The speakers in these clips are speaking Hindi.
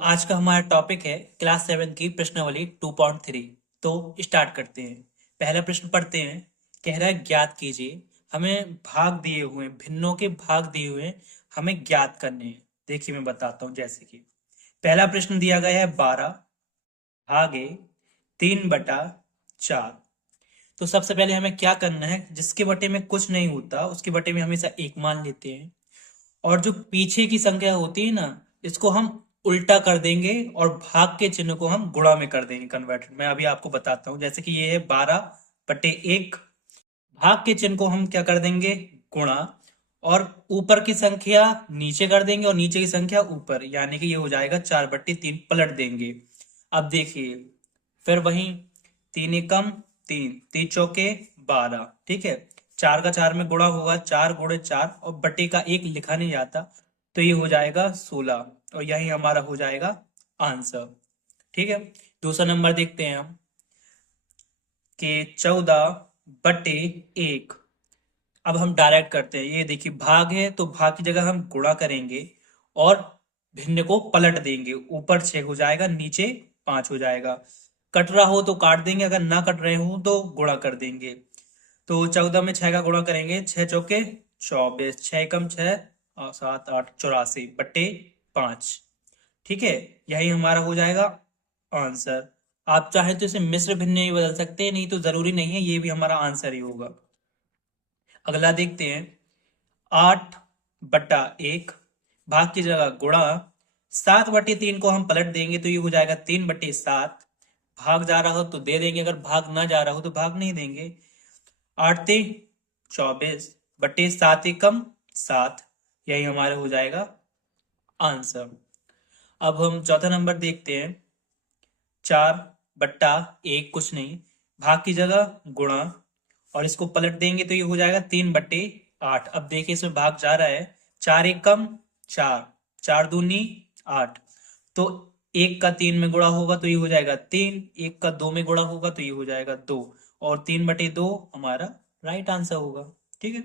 आज का हमारा टॉपिक है क्लास 7 की प्रश्नावली 2.3। तो स्टार्ट करते हैं। पहला प्रश्न पढ़ते हैं। कह रहा है ज्ञात कीजिए। हमें भाग दिए हुए भिन्नों के भाग दिए हुए हमें ज्ञात करने हैं। देखिए मैं बताता हूँ। जैसे कि पहला प्रश्न दिया गया है 12 भागे 3/4। तो सबसे पहले हमें क्या करना है, जिसके बटे में कुछ नहीं होता उसके बटे में हमेशा एक मान लेते हैं। और जो पीछे की संख्या होती है ना, इसको हम उल्टा कर देंगे और भाग के चिन्ह को हम गुणा में कर देंगे कन्वर्टेड। मैं अभी आपको बताता हूँ। जैसे कि ये है 12/1। भाग के चिन्ह को हम क्या कर देंगे, गुणा। और ऊपर की संख्या नीचे कर देंगे और नीचे की संख्या ऊपर, यानी कि ये हो जाएगा 4/3 पलट देंगे। अब देखिए फिर वही 3 एकम 3, 3 चौके 12। ठीक है, 4 का 4 में गुणा होगा, 4 × 4, और बटे का एक लिखा नहीं जाता, तो ये हो जाएगा 16। और यही हमारा हो जाएगा आंसर। ठीक है, दूसरा नंबर देखते हैं हम कि 14/1। अब हम डायरेक्ट करते हैं। ये देखिए भाग है तो भाग की जगह हम गुणा करेंगे और भिन्न को पलट देंगे। ऊपर 6 हो जाएगा, नीचे 5 हो जाएगा। कट रहा हो तो काट देंगे, अगर ना कट रहे हो तो गुणा कर देंगे। तो 14 में 6 का गुणा करेंगे, 6 चौके 24, 6 एकम 6 और 7 8 84/5। ठीक है, यही हमारा हो जाएगा आंसर। आप चाहे तो इसे मिश्र भिन्न भी बदल सकते हैं, नहीं तो जरूरी नहीं है, ये भी हमारा आंसर ही होगा। अगला देखते हैं 8/1। भाग की जगह गुणा। 7/3 को हम पलट देंगे तो ये हो जाएगा 3/7। भाग जा रहा हो तो दे देंगे, अगर भाग ना जा रहा हो तो भाग नहीं देंगे। 8 × 24/7 यही हमारा हो जाएगा आंसर। अब हम चौथा नंबर देखते हैं। 4/1 कुछ नहीं, भाग की जगह गुणा और इसको पलट देंगे तो ये हो जाएगा 3/8। अब देखिए इसमें भाग जा रहा है, 4 एकम 4, 4 दूनी 8। तो 1 का 3 में गुणा होगा तो ये हो जाएगा 3, 1 का 2 में गुणा होगा तो ये हो जाएगा 2, और 3/2 हमारा राइट आंसर होगा। ठीक है,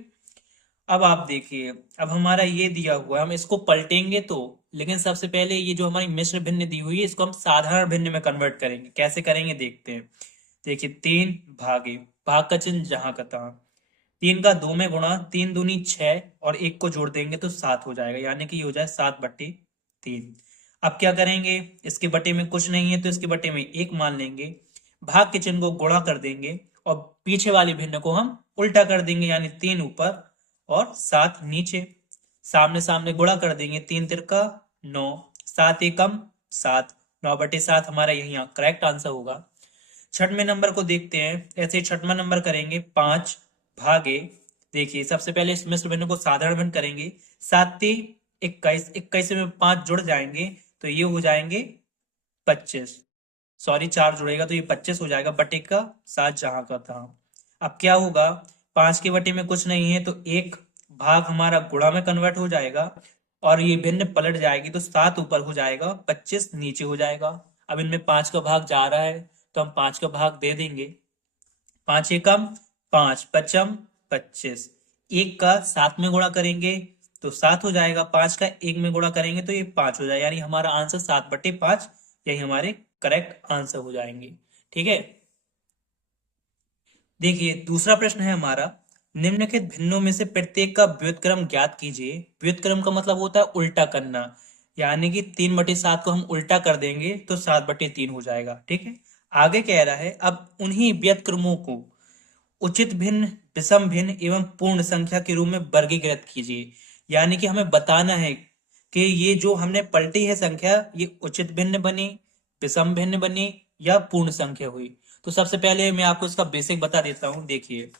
अब आप देखिए, अब हमारा ये दिया हुआ है, हम इसको पलटेंगे तो, लेकिन सबसे पहले ये जो हमारी मिश्र भिन्न दी हुई है इसको हम साधारण भिन्न में कन्वर्ट करेंगे। कैसे करेंगे देखते हैं। देखिए 3 भागे, भाग का चिन्ह जहां का तहां, 3 का 2 में गुणा, 3 दूनी 6 और 1 को जोड़ देंगे तो 7 हो जाएगा, यानी कि ये हो जाए 7/3। अब क्या करेंगे, इसके बटे में कुछ नहीं है तो इसके बटे में 1 मान लेंगे। भाग के चिन्ह को गुणा कर देंगे और पीछे वाली भिन्न को हम उल्टा कर देंगे, यानी 3 ऊपर और 7 नीचे। सामने सामने गुणा कर देंगे, 3 × 3 = 9, 7 एकम 7, 9/7 हमारा यही करेक्ट आंसर होगा। छठवें नंबर को देखते हैं। ऐसे ही छठवां नंबर करेंगे 5 भागे। देखिए सबसे पहले इस मिश्र भिन्न को साधारण भिन्न करेंगे। 7 × 3 = 21, 21 में 5 जुड़ जाएंगे तो ये हो जाएंगे 25। सॉरी 4 जुड़ेगा तो ये 25 हो जाएगा, बटे का 7 जहां का था। अब क्या होगा, 5 के बटे में कुछ नहीं है तो एक भाग हमारा गुणा में कन्वर्ट हो जाएगा और ये भिन्न पलट जाएगी तो 7 ऊपर हो जाएगा, 25 नीचे हो जाएगा। अब इनमें 5 का भाग जा रहा है तो हम 5 का भाग दे देंगे। 5 एकम 5, पचम 25। 1 का 7 में गुणा करेंगे तो 7 हो जाएगा, 5 का 1 में गुणा करेंगे तो ये 5 हो जाएगा, यानी हमारा आंसर 7/5 यही हमारे करेक्ट आंसर हो जाएंगे। ठीक है, देखिए दूसरा प्रश्न है हमारा, निम्नलिखित भिन्नों में से प्रत्येक का व्युत्क्रम ज्ञात कीजिए। व्युत्क्रम का मतलब होता है उल्टा करना, यानी कि 3/7 को हम उल्टा कर देंगे तो 7/3 हो जाएगा। ठीक है, आगे कह रहा है अब उन्हीं व्युत्क्रमों को उचित भिन्न, विषम भिन्न एवं पूर्ण संख्या के रूप में वर्गीकृत कीजिए। यानी कि हमें बताना है कि ये जो हमने पलटी है संख्या, ये उचित भिन्न बनी, विषम भिन्न बनी या पूर्ण संख्या हुई। तो सबसे पहले मैं आपको इसका बेसिक बता देता हूं। देखिए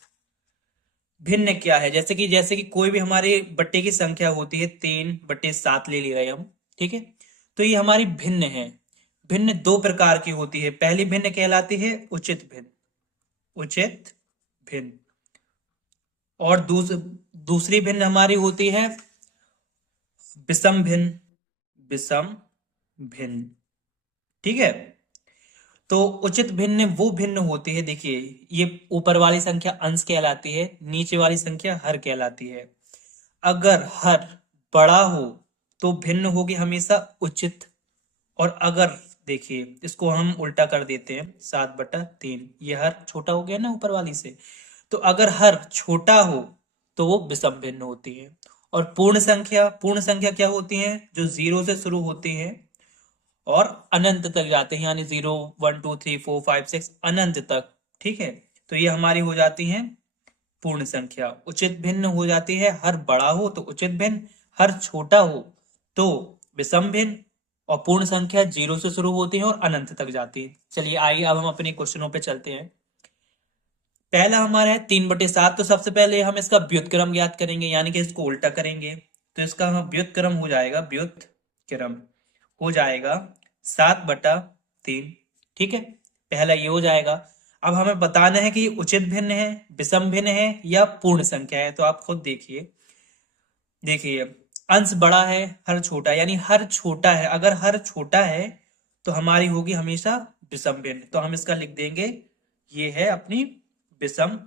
भिन्न क्या है, जैसे कि कोई भी हमारे बट्टे की संख्या होती है, 3/7 ले लिए हम। ठीक है, तो ये हमारी भिन्न है। भिन्न दो प्रकार की होती है। पहली भिन्न कहलाती है उचित भिन्न, उचित भिन्न। और दूसरी भिन्न हमारी होती है विषम भिन्न, विषम भिन्न। ठीक है, तो उचित भिन्न वो भिन्न होती है, देखिए ये ऊपर वाली संख्या अंश कहलाती है, नीचे वाली संख्या हर कहलाती है। अगर हर बड़ा हो तो भिन्न होगी हमेशा उचित, और अगर देखिए इसको हम उल्टा कर देते हैं, 7/3, ये हर छोटा हो गया ना ऊपर वाली से। तो अगर हर छोटा हो तो वो विषम भिन्न होती है। और पूर्ण संख्या क्या होती है? जो जीरो से शुरू होती है और अनंत तक जाते हैं, यानी 0 1 2 3 4 5 6 अनंत तक। ठीक है, तो ये हमारी हो जाती है पूर्ण संख्या। उचित भिन्न हो जाती है हर बड़ा हो तो उचित भिन्न, हर छोटा हो तो विषम भिन्न, और पूर्ण संख्या जीरो से शुरू होती है और अनंत तक जाती है। चलिए आइए अब हम अपने क्वेश्चनों पे चलते हैं। पहला हमारा है 3/7। तो सबसे पहले हम इसका व्युत्क्रम ज्ञात करेंगे, यानी कि इसको उल्टा करेंगे। तो इसका हम व्युत्क्रम हो जाएगा, व्युत्क्रम हो जाएगा 7/3। ठीक है, पहला ये हो जाएगा। अब हमें बताना है कि ये उचित भिन्न है, विषम भिन्न है या पूर्ण संख्या है। तो आप खुद देखिए, देखिए अंश बड़ा है, हर छोटा, यानी हर छोटा है। अगर हर छोटा है तो हमारी होगी हमेशा विषम भिन्न। तो हम इसका लिख देंगे, ये है अपनी विषम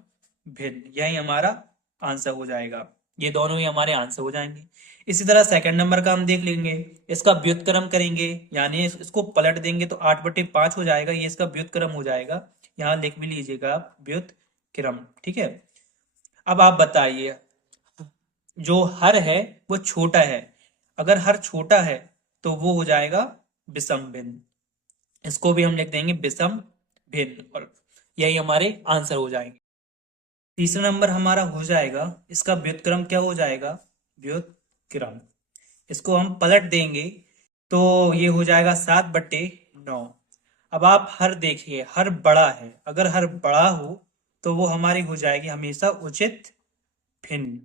भिन्न, यही हमारा आंसर हो जाएगा। ये दोनों ही हमारे आंसर हो जाएंगे। इसी तरह सेकंड नंबर का हम देख लेंगे। इसका व्युत्क्रम करेंगे, यानी इसको पलट देंगे तो 8/5 हो जाएगा। ये इसका व्युत्क्रम हो जाएगा, यहाँ लिख भी लीजिएगा आप, व्युत्क्रम। ठीक है, अब आप बताइए, जो हर है वो छोटा है। अगर हर छोटा है तो वो हो जाएगा विषम भिन्न। इसको भी हम लिख देंगे विषम भिन्न, और यही हमारे आंसर हो जाएंगे। तीसरा नंबर हमारा हो जाएगा, इसका व्युत्क्रम क्या हो जाएगा? व्युत्क्रम, इसको हम पलट देंगे तो ये हो जाएगा 7/9। अब आप हर देखिए, हर बड़ा है। अगर हर बड़ा हो तो वो हमारी हो जाएगी हमेशा उचित भिन्न।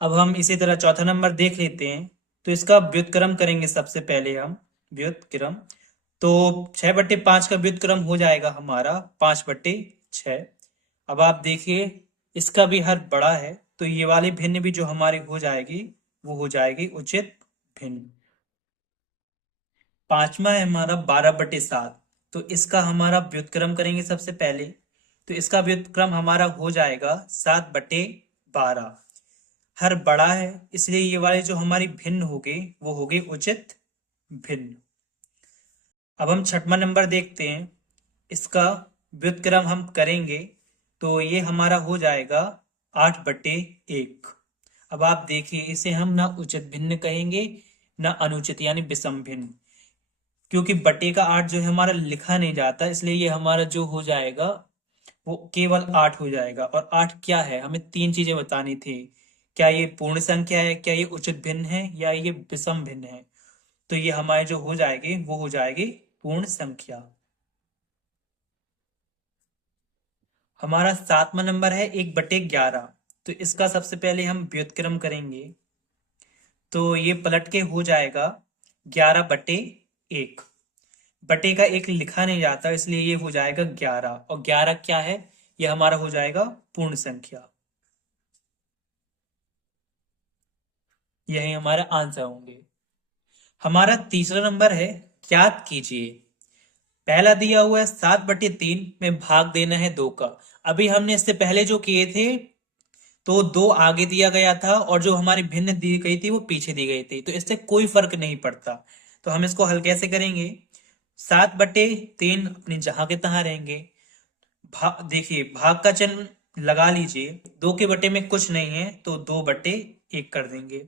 अब हम इसी तरह चौथा नंबर देख लेते हैं। तो इसका व्युत्क्रम करेंगे सबसे पहले हम, व्युत्क्रम। तो 6/5 का व्युत्क्रम हो जाएगा हमारा 5/6। अब आप देखिए, इसका भी हर बड़ा है तो ये वाली भिन्न भी जो हमारी हो जाएगी वो हो जाएगी उचित भिन्न। पांचवा है हमारा 12/7। तो इसका हमारा व्युत्क्रम करेंगे सबसे पहले। तो इसका व्युत्क्रम हमारा हो जाएगा 7/12। हर बड़ा है इसलिए ये वाले जो हमारी भिन्न हो गई वो हो गई उचित भिन्न। अब हम छठवां नंबर देखते हैं। इसका व्युत्क्रम हम करेंगे तो ये हमारा हो जाएगा 8/1। अब आप देखिए, इसे हम ना उचित भिन्न कहेंगे ना अनुचित, यानी विषम भिन्न। क्योंकि बटे का 8 जो है हमारा लिखा नहीं जाता, इसलिए ये हमारा जो हो जाएगा वो केवल 8 हो जाएगा। और 8 क्या है, हमें तीन चीजें बतानी थी। क्या ये पूर्ण संख्या है, क्या ये उचित भिन्न है, या ये विषम भिन्न है। तो ये हमारे जो हो जाएगी वो हो जाएगी पूर्ण संख्या। हमारा सातवां नंबर है 1/11। तो इसका सबसे पहले हम व्युत्क्रम करेंगे तो ये पलट के हो जाएगा 11/1। बटे का एक लिखा नहीं जाता इसलिए ये हो जाएगा 11, और 11 क्या है, ये हमारा हो जाएगा पूर्ण संख्या। यही हमारा आंसर होंगे। हमारा तीसरा नंबर है, ज्ञात कीजिए। पहला दिया हुआ है 7/3 में भाग देना है 2 का। अभी हमने इससे पहले जो किए थे तो 2 आगे दिया गया था और जो हमारी भिन्न दी गई थी वो पीछे दी गई थी, तो इससे कोई फर्क नहीं पड़ता। तो हम इसको हल कैसे करेंगे? 7/3 अपनी जहां के तहां रहेंगे। देखिए भाग का चिन्ह लगा लीजिए, 2 के बटे में कुछ नहीं है तो 2/1 कर देंगे।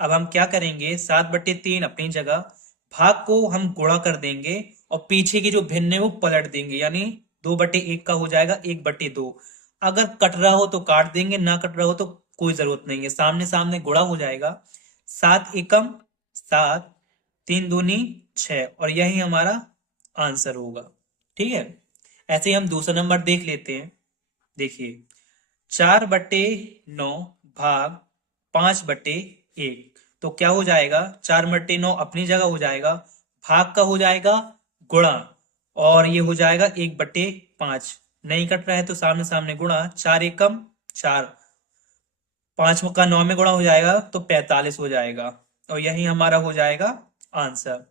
अब हम क्या करेंगे, 7/3 अपनी जगह, भाग को हम गुणा कर देंगे और पीछे की जो भिन्न है वो पलट देंगे, यानी 2/1 का हो जाएगा 1/2। अगर कट रहा हो तो काट देंगे, ना कट रहा हो तो कोई जरूरत नहीं है, सामने सामने गुणा हो जाएगा। 7 एकम 7, 3 दूनी 6, और यही हमारा आंसर होगा। ठीक है, ऐसे ही हम दूसरा नंबर देख लेते हैं। देखिए 4/9 भाग 5/1। तो क्या हो जाएगा, 4/9 अपनी जगह हो जाएगा, भाग का हो जाएगा गुणा, और ये हो जाएगा 1/5। नहीं कट रहा है तो सामने सामने गुणा, 4 एकम 4, 5 का 9 में गुणा हो जाएगा तो 45 हो जाएगा, और यही हमारा हो जाएगा आंसर।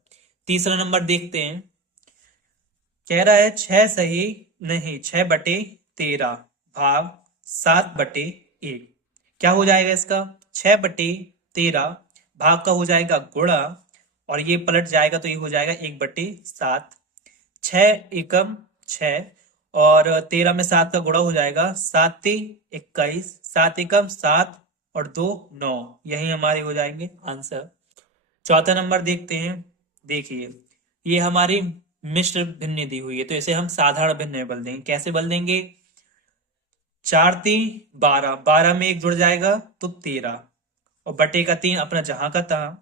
तीसरा नंबर देखते हैं। कह रहा है 6 सही नहीं 6/13 भाग 7/1। क्या हो जाएगा इसका, 6/13 भाग का हो जाएगा गुणा, और ये पलट जाएगा तो ये हो जाएगा 1/7। 6 एकम 6, और 13 में 7 का गुणा हो जाएगा, 7×3 = 21, 7 एकम 7 और 2 9, यही हमारे हो जाएंगे आंसर। चौथा नंबर देखते हैं। देखिए, ये हमारी मिश्र भिन्न दी हुई है, तो इसे हम साधारण भिन्न में बदल देंगे। कैसे बदल देंगे? 4×3 = 12, 12 में एक जुड़ जाएगा तो 13, और बटे का 3 अपना जहां का तहां।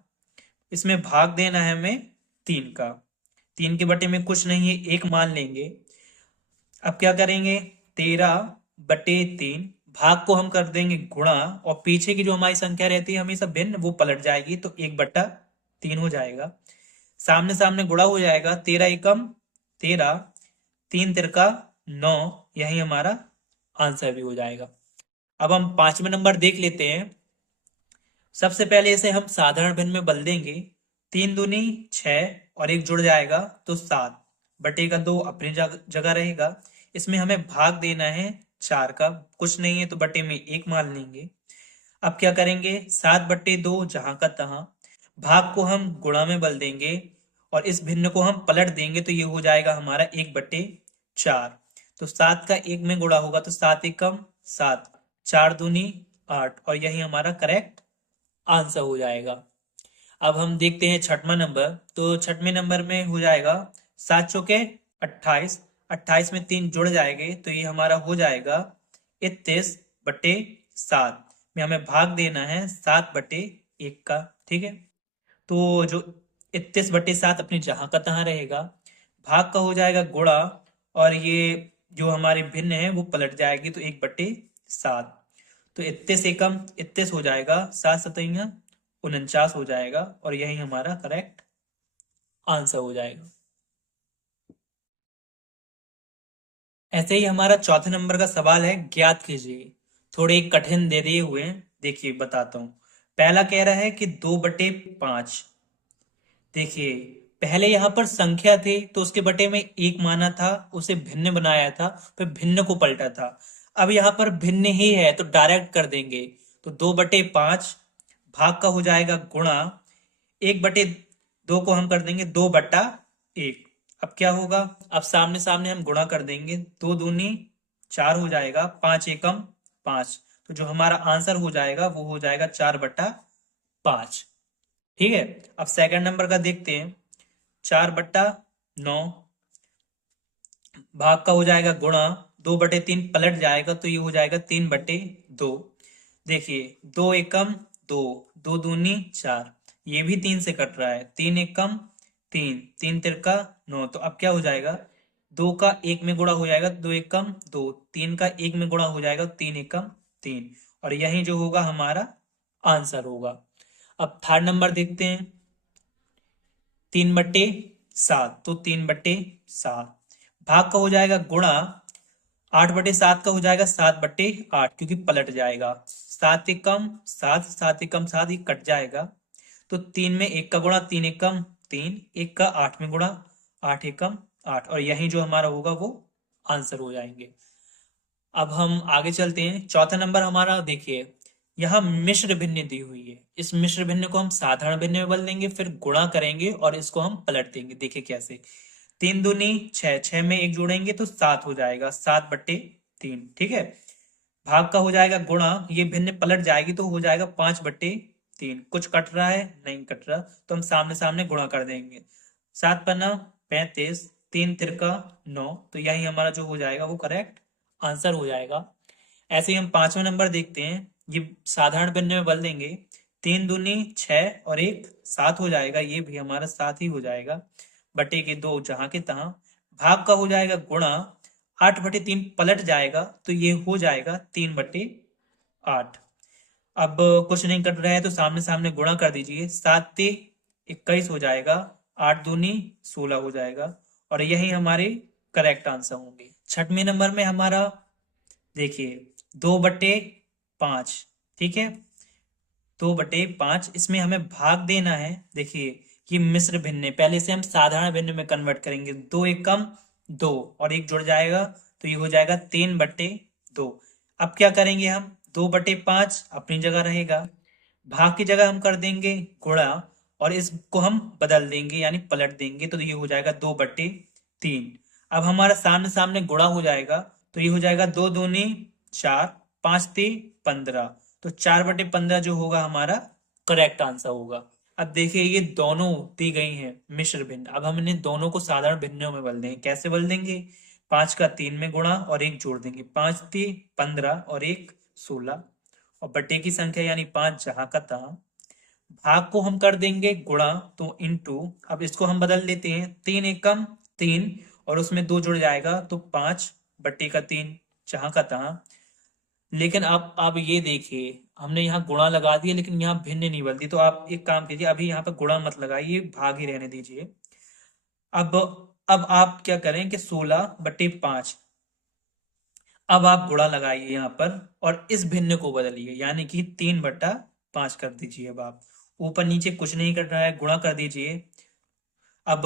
इसमें भाग देना है हमें 3 का। 3 के बटे में कुछ नहीं है, एक मान लेंगे। अब क्या करेंगे? 13/3, भाग को हम कर देंगे गुणा, और पीछे की जो हमारी संख्या रहती है हमेशा भिन्न, वो पलट जाएगी तो 1/3 हो जाएगा। सामने सामने गुणा हो जाएगा, 13 एकम 13, 3×3 = 9, यही हमारा आंसर भी हो जाएगा। अब हम पांचवें नंबर देख लेते हैं। सबसे पहले इसे हम साधारण भिन्न में बदल देंगे। 3×2 = 6 और एक जुड़ जाएगा तो 7, बटे का 2 अपनी जगह रहेगा। इसमें हमें भाग देना है 4 का, कुछ नहीं है तो बटे में 1 मान लेंगे। अब क्या करेंगे? 7/2 जहां का तहां, भाग को हम गुणा में बदल देंगे, और इस भिन्न को हम पलट देंगे तो ये हो जाएगा हमारा 1/4। तो 7 का 1 में गुणा होगा तो 7 एकम 7, 4×2 = 8, और यही हमारा करेक्ट आंसर हो जाएगा। अब हम देखते हैं छठवां नंबर। तो छठवें नंबर में हो जाएगा 7×4 = 28, 28 में 3 जुड़ जाएंगे तो ये हमारा हो जाएगा 31/7, में हमें भाग देना है 7/1 का। ठीक है, तो जो 31/7 अपनी जहां का तहां रहेगा, भाग का हो जाएगा गुणा, और ये जो हमारी भिन्न है वो पलट जाएगी तो 1/7। तो 31 एकम 31 हो जाएगा, 7×7 = 49 हो जाएगा, और यही हमारा करेक्ट आंसर हो जाएगा। ऐसे ही हमारा चौथे नंबर का सवाल है, ज्ञात कीजिए। थोड़े कठिन दे दिए हुए हैं, देखिए बताता हूं। पहला कह रहा है कि 2/5। देखिए, पहले यहां पर संख्या थी तो उसके बटे में 1 माना था, उसे भिन्न बनाया था, फिर भिन्न को पलटा था। अब यहां पर भिन्न ही है तो डायरेक्ट कर देंगे, तो 2/5 भाग का हो जाएगा गुणा, 1/2 को हम कर देंगे 2/1। अब क्या होगा? अब सामने सामने हम गुणा कर देंगे, 2×2 = 4 हो जाएगा, 5×1 = 5, तो जो हमारा आंसर हो जाएगा वो हो जाएगा 4/5। ठीक है, अब सेकंड नंबर का देखते हैं। 4/9, भाग का हो जाएगा गुणा, 2/3 पलट जाएगा तो ये हो जाएगा 3/2। देखिए, 2 एकम 2, 2×2 = 4, ये भी 3 से कट रहा है, 3 एकम 3, 3×3 = 9, तो अब क्या हो जाएगा? 2 का 1 में गुणा हो जाएगा, 2 एकम 2, 3 का 1 में गुणा हो जाएगा, 3 एकम 3, और यही जो होगा हमारा आंसर होगा। अब थर्ड नंबर देखते हैं। 3/7, तो 3/7 भाग का हो जाएगा गुणा, 8/7 का हो जाएगा 7/8, क्योंकि पलट जाएगा। 7 एकम 7, 7 एकम 7 ही कट जाएगा, तो 3 में 1 का गुणा, 3 एकम 3, 1 का 8 में गुणा, 8 एकम 8, और यही जो हमारा होगा वो आंसर हो जाएंगे। अब हम आगे चलते हैं। चौथा नंबर हमारा देखिए, यहाँ मिश्र भिन्न दी हुई है। इस मिश्र भिन्न को हम साधारण भिन्न में बदल देंगे, फिर गुणा करेंगे और इसको हम पलट देंगे। देखिए कैसे? 3×2 = 6, 6 में एक जोड़ेंगे तो 7 हो जाएगा, 7/3। ठीक है, भाग का हो जाएगा गुणा, ये भिन्न पलट जाएगी तो हो जाएगा 5/3। कुछ कट रहा है? नहीं कट रहा, तो हम सामने सामने गुणा कर देंगे। 7×5 = 35, 3×3 = 9, तो यही हमारा जो हो जाएगा वो करेक्ट आंसर हो जाएगा। ऐसे ही हम पांचवें नंबर देखते हैं। ये साधारण भिन्न में बदल देंगे, 3×2 = 6 और 1 7 हो जाएगा, ये भी हमारा 7 ही हो जाएगा, बटे के 2 जहां के तहां। भाग का हो जाएगा गुणा, 8/3 पलट जाएगा तो ये हो जाएगा 3/8। अब कुछ नहीं कट रहा है तो सामने सामने गुणा कर दीजिए, 7×3 = 21 हो जाएगा, 8×2 = 16 हो जाएगा, और यही हमारे करेक्ट आंसर होंगे। छठवें नंबर में हमारा देखिए 2/5। ठीक है, 2/5, इसमें हमें भाग देना है। देखिए, ये मिश्र भिन्न, पहले से हम साधारण भिन्न में कन्वर्ट करेंगे। 2 एकम 2 और एक जुड़ जाएगा तो ये हो जाएगा 3/2। अब क्या करेंगे हम? 2/5 अपनी जगह रहेगा, भाग की जगह हम कर देंगे गुणा, और इसको हम बदल देंगे यानी पलट देंगे, तो ये हो जाएगा 2/3। अब हमारा सामने सामने गुणा हो जाएगा, तो ये हो जाएगा 2 दूनी 4, 5 × 3 = 15। तो 4/15 जो होगा हमारा करेक्ट आंसर होगा। अब देखिए ये दोनों दी गई हैं मिश्र भिन्न, अब हम इन्हें दोनों को साधारण भिन्नों में बदल देंगे। कैसे बदल देंगे? 5 का 3 में गुणा और 1 जोड़ देंगे, 5×3 = 15 और 1 16, और बटे की संख्या यानी 5 जहां का तहां। भाग को हम कर देंगे गुणा, तो इंटू, अब इसको हम बदल देते हैं, 3 × 1 = 3 और उसमें 2 जुड़ जाएगा तो 5/3 जहां का तहां। लेकिन आप ये देखिए, हमने यहाँ गुणा लगा दिया लेकिन यहाँ भिन्न नहीं बदली, तो आप एक काम कीजिए, अभी यहाँ पे गुणा मत लगाइए, भाग ही रहने दीजिए। अब अब आप क्या करें कि 16/5, अब आप गुणा लगाइए यहाँ पर और इस भिन्न को बदलिए, यानी कि 3/5 कर दीजिए। अब आप ऊपर नीचे कुछ नहीं कर रहा है, गुणा कर दीजिए। अब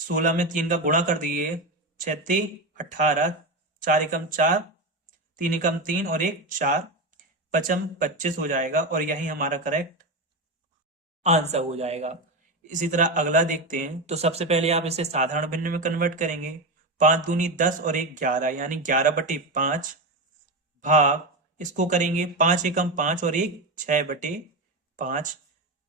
16 में 3 का गुणा कर दिए, 6×3 = 18, 4 × 4, 3 × 3 और 1 4, 25 हो जाएगा और यही हमारा करेक्ट आंसर हो जाएगा। इसी तरह अगला देखते हैं, तो सबसे पहले आप इसे साधारण भिन्न में कन्वर्ट करेंगे। 5 दूनी 10 और 1 11 यानी 11/5 भाग, इसको करेंगे 5 × 5 और 1 6/5।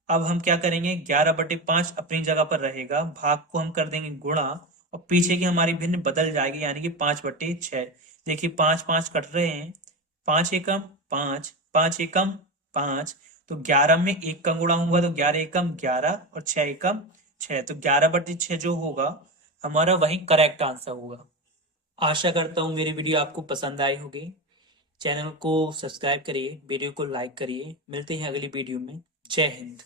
अब हम क्या करेंगे, 11/5 अपनी जगह पर रहेगा, भाग को हम कर देंगे गुणा और पीछे की हमारी भिन्न बदल जाएगी यानी कि 5/6। देखिए 5 5 कट रहे हैं, 5 × 1 = 5, 5 × 1 = 5, तो 11 में 1 का गुणा होगा तो 11 × 1 = 11 और 6 × 1 = 6, तो 11/6 जो होगा हमारा वही करेक्ट आंसर होगा। आशा करता हूँ मेरी वीडियो आपको पसंद आई होगी। चैनल को सब्सक्राइब करिए, वीडियो को लाइक करिए। मिलते हैं अगली वीडियो में। जय हिंद।